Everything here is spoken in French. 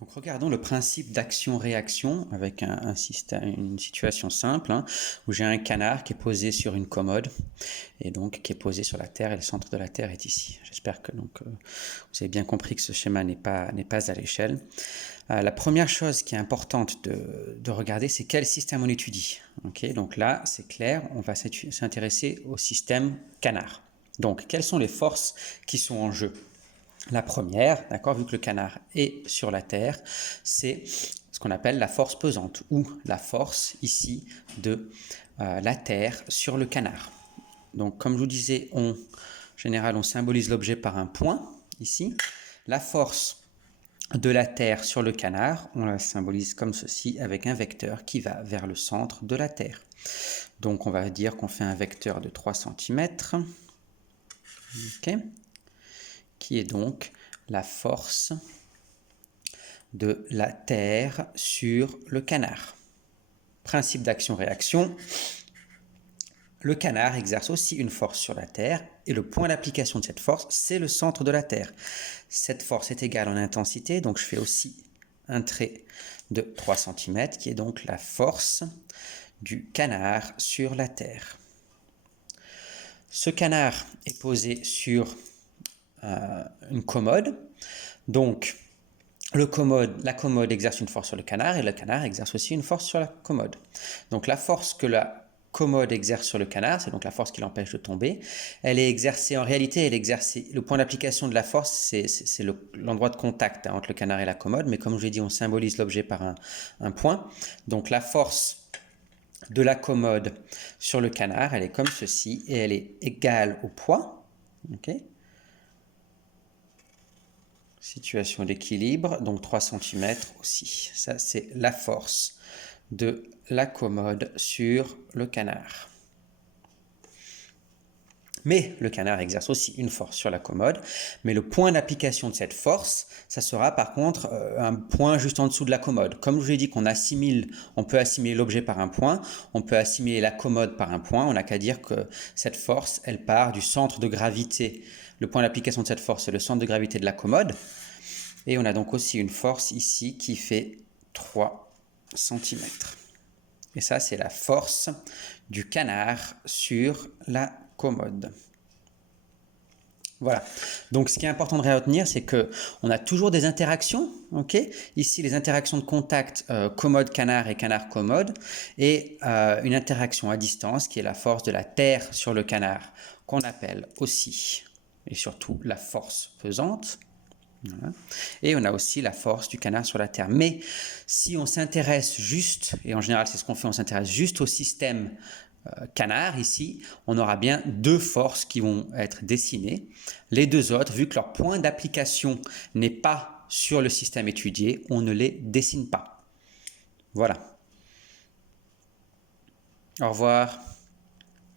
Donc regardons le principe d'action-réaction avec une situation simple, hein, où j'ai un canard qui est posé sur une commode et donc qui est posé sur la Terre et le centre de la Terre est ici. J'espère que vous avez bien compris que ce schéma n'est pas à l'échelle. La première chose qui est importante de regarder, c'est quel système on étudie. Okay, donc là, c'est clair, on va s'intéresser au système canard. Donc, quelles sont les forces qui sont en jeu? La première, d'accord, vu que le canard est sur la Terre, c'est ce qu'on appelle la force pesante, ou la force ici de la Terre sur le canard. Donc comme je vous disais, en général, on symbolise l'objet par un point, ici. La force de la Terre sur le canard, on la symbolise comme ceci, avec un vecteur qui va vers le centre de la Terre. Donc on va dire qu'on fait un vecteur de 3 cm, okay, qui est donc la force de la Terre sur le canard. Principe d'action-réaction, le canard exerce aussi une force sur la Terre et le point d'application de cette force, c'est le centre de la Terre. Cette force est égale en intensité, donc je fais aussi un trait de 3 cm qui est donc la force du canard sur la Terre. Ce canard est posé sur une commode, donc la commode exerce une force sur le canard et le canard exerce aussi une force sur la commode. Donc la force que la commode exerce sur le canard, c'est donc la force qui l'empêche de tomber, elle est exercée, en réalité, le point d'application de la force, c'est l'endroit de contact entre le canard et la commode, mais comme je l'ai dit, on symbolise l'objet par un point. Donc la force de la commode sur le canard, elle est comme ceci, et elle est égale au poids, okay, situation d'équilibre, donc 3 cm aussi. Ça, c'est la force de la commode sur le canard. Mais le canard exerce aussi une force sur la commode, mais le point d'application de cette force, ça sera par contre un point juste en dessous de la commode. Comme je vous ai dit qu'on on peut assimiler l'objet par un point, on peut assimiler la commode par un point, on n'a qu'à dire que cette force, elle part du centre de gravité. Le point d'application de cette force, c'est le centre de gravité de la commode. Et on a donc aussi une force ici qui fait 3 cm. Et ça, c'est la force du canard sur la commode. Voilà. Donc, ce qui est important de retenir, c'est qu'on a toujours des interactions. Okay, ici, les interactions de contact commode-canard et canard-commode. Et une interaction à distance qui est la force de la Terre sur le canard, qu'on appelle aussi, et surtout, la force pesante. Voilà. Et on a aussi la force du canard sur la Terre. Mais si on s'intéresse juste, et en général c'est ce qu'on fait, on s'intéresse juste au système canard ici, on aura bien deux forces qui vont être dessinées. Les deux autres, vu que leur point d'application n'est pas sur le système étudié, on ne les dessine pas. Voilà. Au revoir.